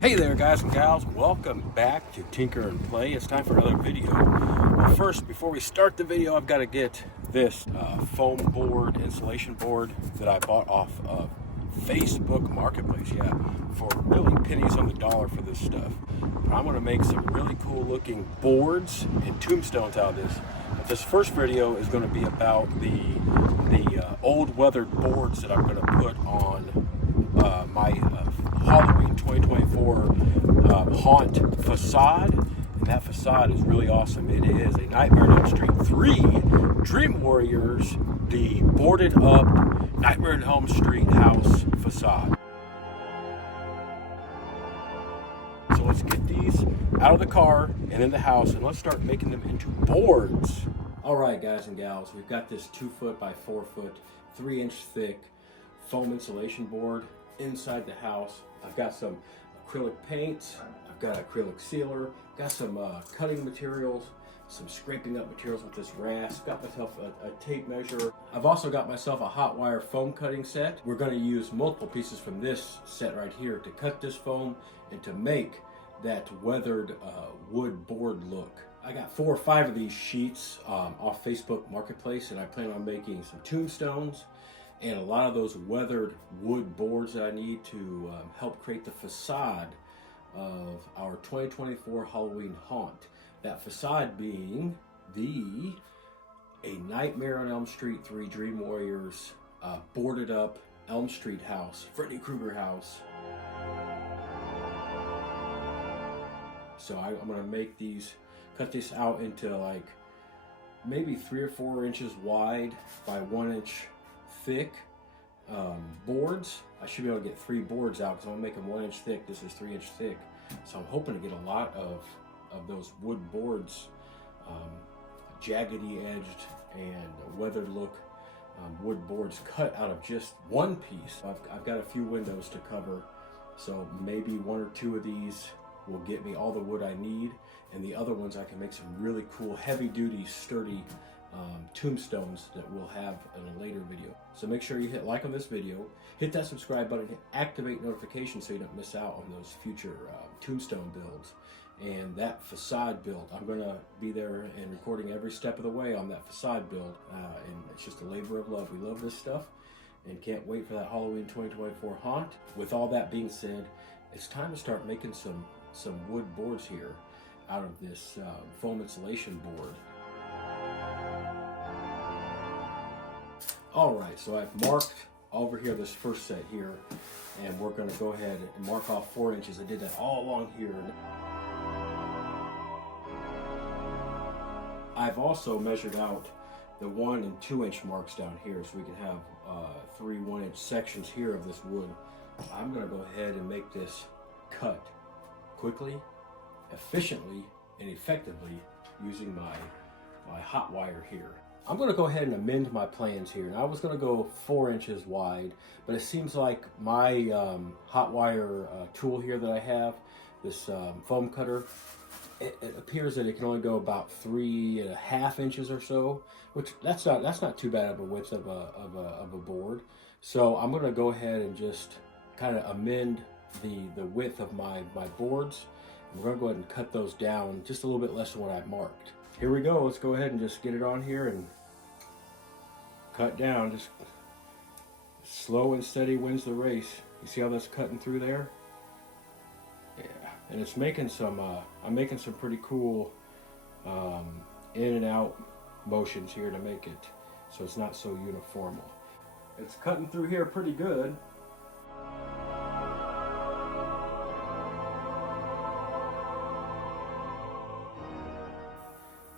Hey there guys and gals, welcome back to Tinker and Play. It's time for another video. Well, first, before we start the video, I've got to get this foam board, insulation board that I bought off of Facebook Marketplace. Yeah, for really pennies on the dollar for this stuff. But I'm going to make some really cool looking boards and tombstones out of this. But this first video is going to be about the old weathered boards that I'm going to put on my Halloween 2024 haunt facade. And that facade is really awesome. It is a Nightmare on Elm Street 3 Dream Warriors, the boarded up Nightmare on Elm Street house facade. So let's get these out of the car and in the house, and let's start making them into boards. All right, guys and gals, we've got this 2 foot by 4 foot, 3 inch thick foam insulation board inside the house. I've got some acrylic paints, I've got acrylic sealer, got some cutting materials, some scraping up materials with this rasp, got myself a tape measure. I've also got myself a hot wire foam cutting set. We're going to use multiple pieces from this set right here to cut this foam and to make that weathered wood board look. I got 4 or 5 of these sheets off Facebook Marketplace, and I plan on making some tombstones and a lot of those weathered wood boards that I need to help create the facade of our 2024 Halloween haunt. That facade being a Nightmare on Elm Street 3 Dream Warriors boarded up Elm Street house, Freddy Krueger house. So I'm gonna make these, cut this out into like maybe 3 or 4 inches wide by 1 inch thick boards. I should be able to get 3 boards out because I'm gonna make them 1 inch thick. This is 3 inch thick. So I'm hoping to get a lot of those wood boards, jaggedy edged and weathered look wood boards cut out of just one piece. I've got a few windows to cover, so maybe 1 or 2 of these will get me all the wood I need, and the other ones I can make some really cool heavy duty sturdy tombstones that we'll have in a later video. So make sure you hit like on this video, hit that subscribe button, activate notifications so you don't miss out on those future tombstone builds. And that facade build, I'm going to be there and recording every step of the way on that facade build, and it's just a labor of love. We love this stuff and can't wait for that Halloween 2024 haunt. With all that being said, it's time to start making some wood boards here out of this foam insulation board. All right, so I've marked over here this first set here, and we're going to go ahead and mark off 4 inches. I did that all along here. I've also measured out the 1 and 2 inch marks down here so we can have 3 1 inch sections here of this wood. I'm going to go ahead and make this cut quickly, efficiently, and effectively using my hot wire here. I'm going to go ahead and amend my plans here. Now I was going to go 4 inches wide, but it seems like my hot wire tool here that I have, this foam cutter, it appears that it can only go about 3.5 inches or so, which that's not too bad of a width of a board. So I'm going to go ahead and just kind of amend the width of my boards. We're going to go ahead and cut those down just a little bit less than what I marked. Here we go. Let's go ahead and just get it on here and cut down. Just slow and steady wins the race. You see how that's cutting through there? Yeah, and it's making some, I'm making some pretty cool in and out motions here to make it so it's not so uniform. It's cutting through here pretty good.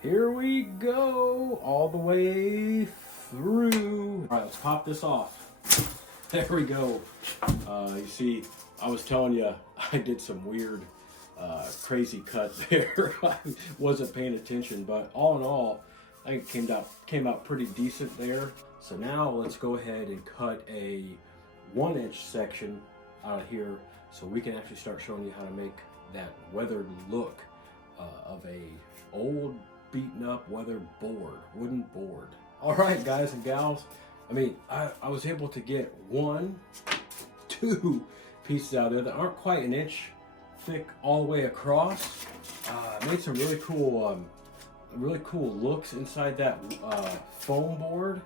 Here we go, all the way through. All right, let's pop this off. There we go. You see, I was telling you, I did some weird, crazy cut there. I wasn't paying attention, but all in all, I think it came out pretty decent there. So now let's go ahead and cut a 1 inch section out of here so we can actually start showing you how to make that weathered look of a old beaten up weathered board, wooden board. All right, guys and gals, I mean, I was able to get 1, 2 pieces out there that aren't quite an inch thick all the way across. Made some really cool looks inside that foam board,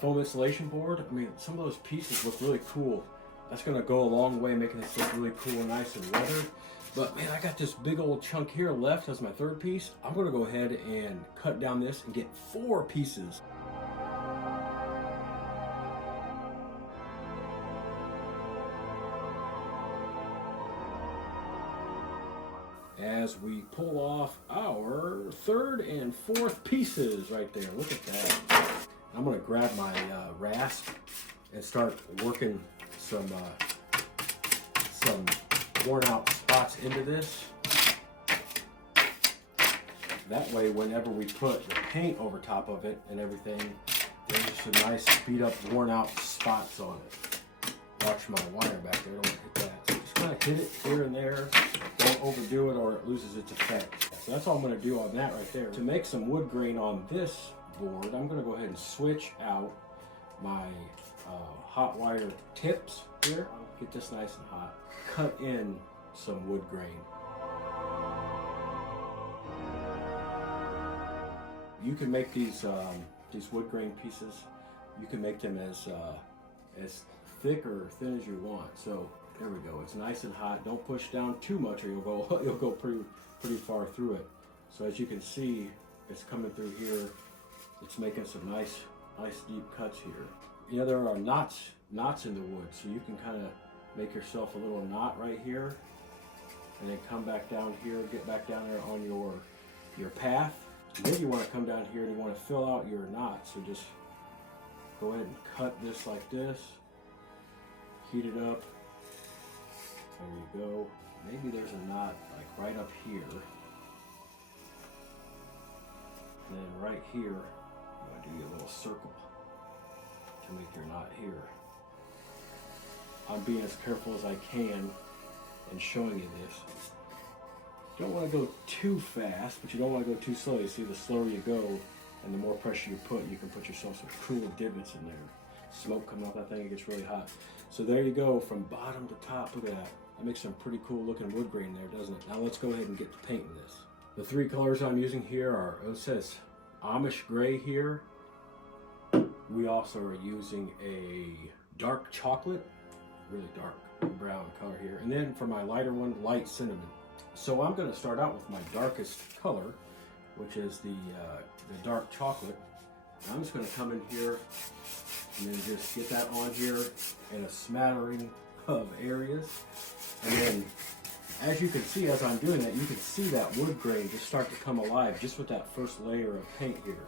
foam insulation board. I mean, some of those pieces look really cool. That's gonna go a long way making this look really cool and nice and weathered. But man, I got this big old chunk here left as my third piece. I'm gonna go ahead and cut down this and get 4 pieces. As we pull off our 3rd and 4th pieces right there. Look at that. I'm gonna grab my rasp and start working some worn out spots into this. That way, whenever we put the paint over top of it and everything, there's some nice beat up worn out spots on it. Watch my wire back there, I don't want to hit that. So just kind of hit it here and there. Don't overdo it or it loses its effect. So that's all I'm going to do on that right there. To make some wood grain on this board, I'm going to go ahead and switch out my hot wire tips here. I'll get this nice and hot. Cut in some wood grain. You can make these wood grain pieces. You can make them as thick or thin as you want. So there we go. It's nice and hot. Don't push down too much, or you'll go pretty far through it. So as you can see, it's coming through here. It's making some nice deep cuts here. You know, there are knots in the wood, so you can kind of make yourself a little knot right here, and then come back down here, get back down there on your path. And then you want to come down here and you want to fill out your knot. So just go ahead and cut this like this, heat it up. There you go. Maybe there's a knot like right up here. And then right here, you want to do your little circle to make your knot here. I'm being as careful as I can and showing you this. You don't want to go too fast, but you don't want to go too slow. You see, the slower you go and the more pressure you put, you can put yourself some cool divots in there. Smoke coming off that thing, it gets really hot. So there you go, from bottom to top. Look at that. That makes some pretty cool looking wood grain there, doesn't it? Now let's go ahead and get to painting this. The 3 colors I'm using here are, it says Amish gray here. We also are using a dark chocolate, really dark brown color here. And then for my lighter one, light cinnamon. So I'm going to start out with my darkest color, which is the dark chocolate. I'm just going to come in here and then just get that on here in a smattering of areas. And then, as you can see, as I'm doing that, you can see that wood grain just start to come alive just with that first layer of paint here.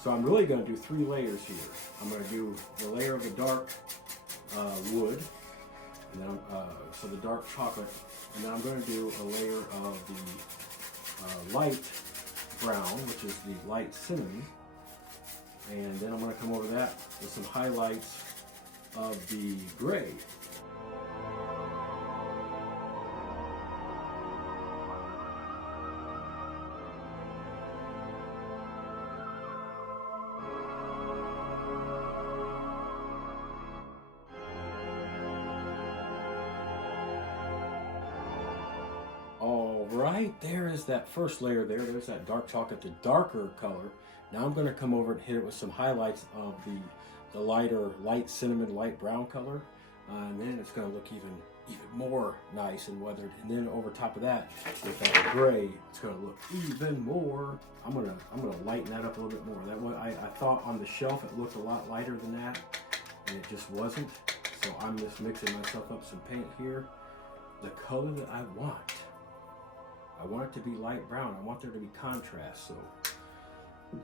So I'm really going to do 3 layers here. I'm going to do the layer of the dark wood, and then so the dark chocolate, and then I'm going to do a layer of the light brown, which is the light cinnamon, and then I'm going to come over that with some highlights of the gray. Right there is that first layer there. There's that dark chocolate, the darker color. Now I'm going to come over and hit it with some highlights of the lighter, light cinnamon, light brown color. And then it's going to look even more nice and weathered. And then over top of that, with that gray, it's going to look even more. I'm gonna lighten that up a little bit more. That way, I thought on the shelf it looked a lot lighter than that, and it just wasn't. So I'm just mixing myself up some paint here. The color that I want it to be light brown. I want there to be contrast, so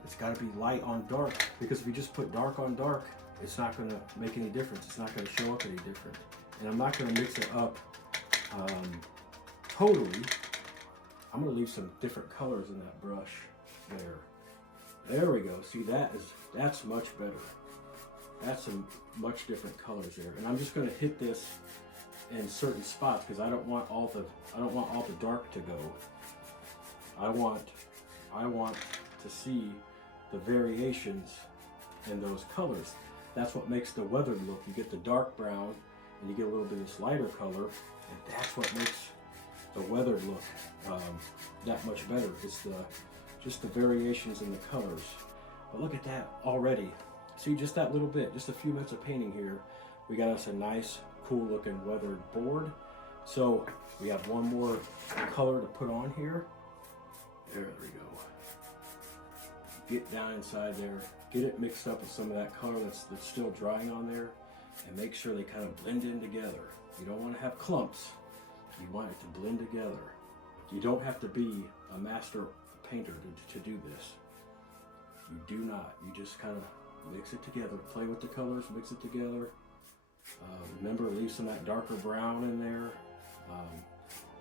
it's got to be light on dark, because if you just put dark on dark, it's not going to make any difference. It's not going to show up any different. And I'm not going to mix it up totally. I'm going to leave some different colors in that brush there. There we go. See, that's much better. That's some much different colors there. And I'm just going to hit this in certain spots because I don't want all the dark to go. I want to see the variations in those colors. That's what makes the weathered look. You get the dark brown and you get a little bit of this lighter color, and that's what makes the weathered look that much better. It's just the variations in the colors. But look at that already. See, just that little bit, just a few minutes of painting here, we got us a nice, cool looking weathered board. So we have one more color to put on here. There we go. Get down inside there, get it mixed up with some of that color that's still drying on there, and make sure they kind of blend in together. You don't want to have clumps. You want it to blend together. You don't have to be a master painter to do this. You do not. You just kind of mix it together. Play with the colors, mix it together. Remember, leave some of that darker brown in there.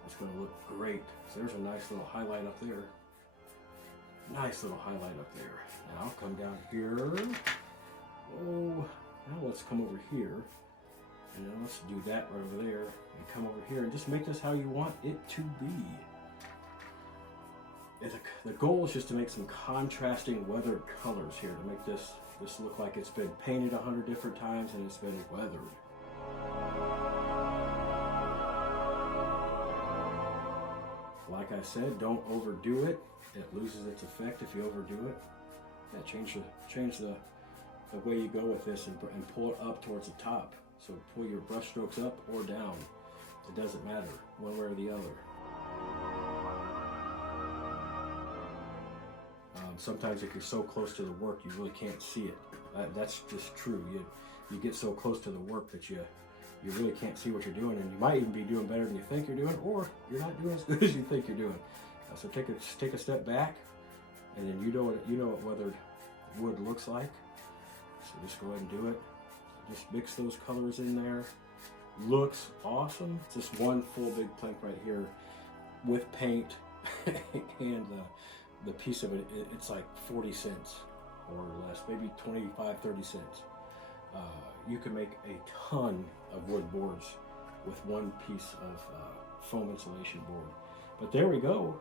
It's going to look great. So there's a nice little highlight up there. Nice little highlight up there. Now I'll come down here. Oh, now let's come over here. And then let's do that right over there. And come over here and just make this how you want it to be. The goal is just to make some contrasting weathered colors here to make this look like it's been painted 100 different times and it's been weathered. Like I said, don't overdo it. It loses its effect if you overdo it. Yeah, change the way you go with this and pull it up towards the top. So pull your brush strokes up or down. It doesn't matter, one way or the other. Sometimes if you're so close to the work, you really can't see it. That's just true. You get so close to the work that you really can't see what you're doing, and you might even be doing better than you think you're doing, or you're not doing as good as you think you're doing. So take a step back, and then you know what weathered wood looks like. So just go ahead and do it. Just mix those colors in there. Looks awesome. It's just one full big plank right here with paint and the piece of it. It's like 40 cents or less, maybe 25, 30 cents. You can make a ton of wood boards with one piece of foam insulation board. But there we go.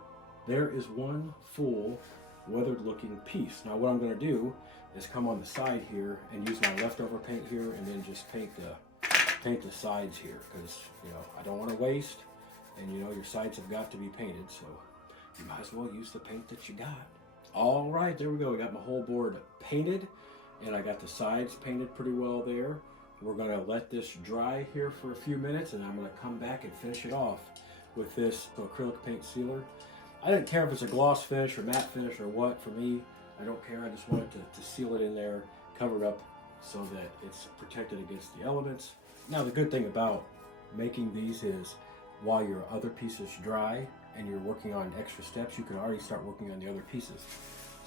There is one full weathered looking piece. Now what I'm going to do is come on the side here and use my leftover paint here and then just paint the sides here, because I don't want to waste, and your sides have got to be painted, so you might as well use the paint that you got. All right, there we go. We got my whole board painted, and I got the sides painted pretty well there. We're going to let this dry here for a few minutes, and I'm going to come back and finish it off with this acrylic paint sealer. I didn't care if it's a gloss finish or matte finish or what. For me, I don't care. I just wanted to seal it in there, cover it up so that it's protected against the elements. Now, the good thing about making these is while your other pieces dry and you're working on extra steps, you can already start working on the other pieces.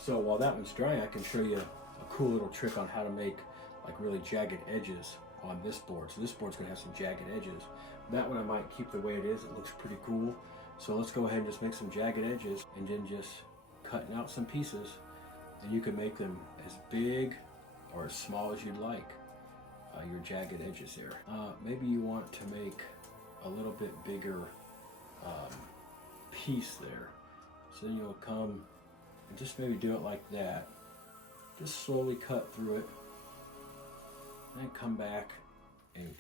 So while that one's drying, I can show you a cool little trick on how to make like really jagged edges on this board. So this board's gonna have some jagged edges. That one I might keep the way it is. It looks pretty cool. So let's go ahead and just make some jagged edges and then just cutting out some pieces, and you can make them as big or as small as you'd like. Your jagged edges there. Maybe you want to make a little bit bigger piece there. So then you'll come and just maybe do it like that. Just slowly cut through it. Then come back and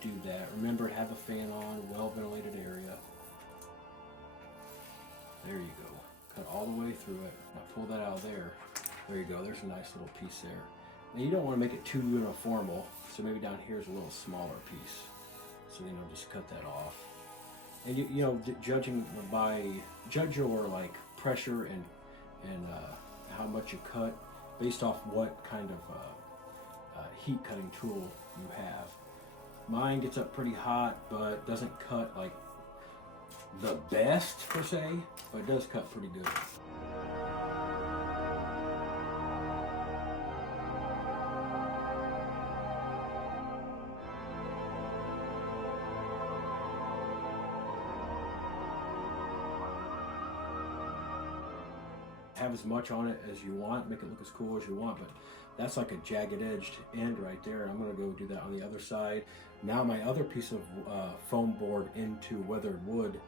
do that. Remember, have a fan on, well-ventilated area. There you go. Cut all the way through it. Now pull that out of there. There you go. There's a nice little piece there. Now you don't want to make it too uniformal, so maybe down here is a little smaller piece. So then you'll just cut that off. And judge your like pressure and how much you cut based off what kind of heat cutting tool you have. Mine gets up pretty hot, but doesn't cut like the best per se, but it does cut pretty good. Have as much on it as you want, make it look as cool as you want, but that's like a jagged edged end right there. I'm going to go do that on the other side. Now my other piece of foam board into weathered wood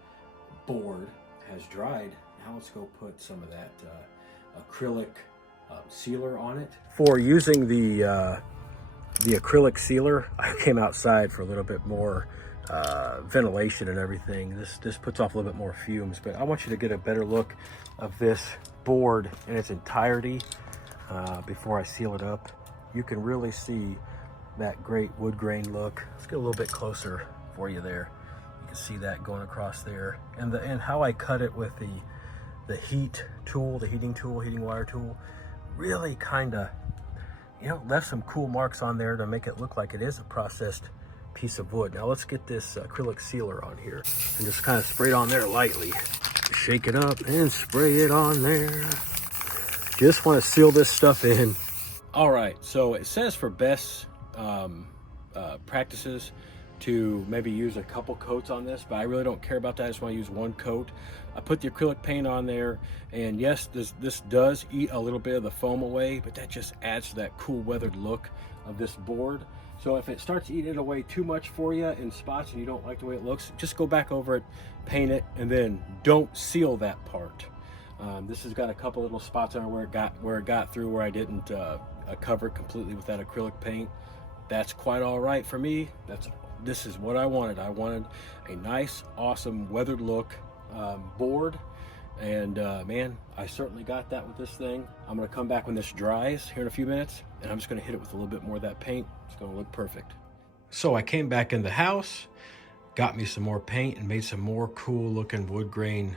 board has dried. Now let's go put some of that acrylic sealer on it. For using the acrylic sealer, I came outside for a little bit more ventilation and everything. This puts off a little bit more fumes, but I want you to get a better look of this board in its entirety before I seal it up. You can really see that great wood grain look. Let's get a little bit closer for you there. You can see that going across there, and how I cut it with the heat tool, the heating wire tool, really kind of, you know, left some cool marks on there to make it look like it is a processed piece of wood. Now let's get this acrylic sealer on here and just kind of spray it on there lightly. Shake it up and spray it on there. Just want to seal this stuff in. All right, so it says for best practices to maybe use a couple coats on this, but I really don't care about that. I just want to use one coat. I put the acrylic paint on there, and yes, this does eat a little bit of the foam away, but that just adds to that cool weathered look of this board. So if it starts eating it away too much for you in spots and you don't like the way it looks, just go back over it, paint it, and then don't seal that part. This has got a couple little spots on where it got through where I didn't cover it completely with that acrylic paint. That's quite all right for me. This is what I wanted. I wanted a nice, awesome, weathered look board, and man, I certainly got that with this thing. I'm gonna come back when this dries here in a few minutes, and I'm just gonna hit it with a little bit more of that paint. It's gonna look perfect. So I came back in the house, got me some more paint, and made some more cool looking wood grain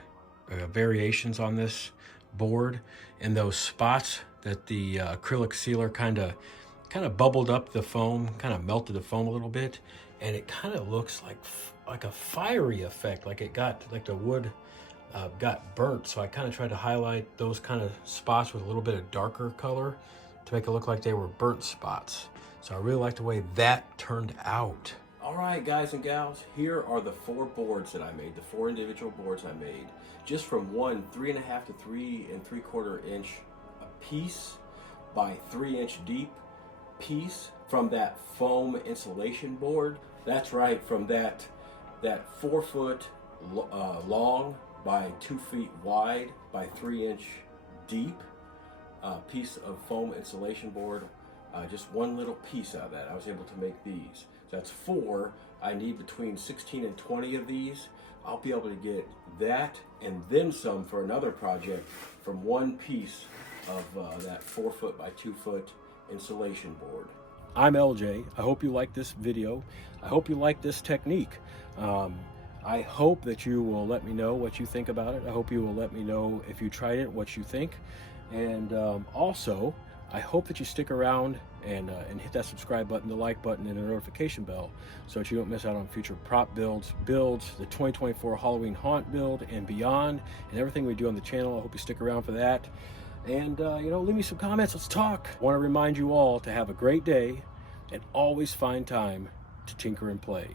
variations on this board. And those spots that the acrylic sealer kind of bubbled up the foam, kind of melted the foam a little bit, and it kind of looks like a fiery effect, like the wood got burnt. So I kind of tried to highlight those kind of spots with a little bit of darker color to make it look like they were burnt spots. So I really like the way that turned out. All right, guys and gals, here are the 4 boards that I made, the 4 individual boards I made, just from one 3.5 to 3 3/4 inch piece by 3 inch deep piece from that foam insulation board. That's right, from that 4 foot long by 2 feet wide by 3 inch deep piece of foam insulation board. Just one little piece out of that, I was able to make these. So that's 4. I need between 16 and 20 of these. I'll be able to get that and then some for another project from one piece of that 4 foot by 2 foot insulation board. I'm LJ. I hope you like this video. I hope you like this technique. I hope that you will let me know what you think about it. I hope you will let me know if you tried it, what you think. And also, I hope that you stick around and hit that subscribe button, the like button, and the notification bell so that you don't miss out on future prop builds, the 2024 Halloween Haunt build and beyond, and everything we do on the channel. I hope you stick around for that. And, leave me some comments. Let's talk. I want to remind you all to have a great day and always find time to tinker and play.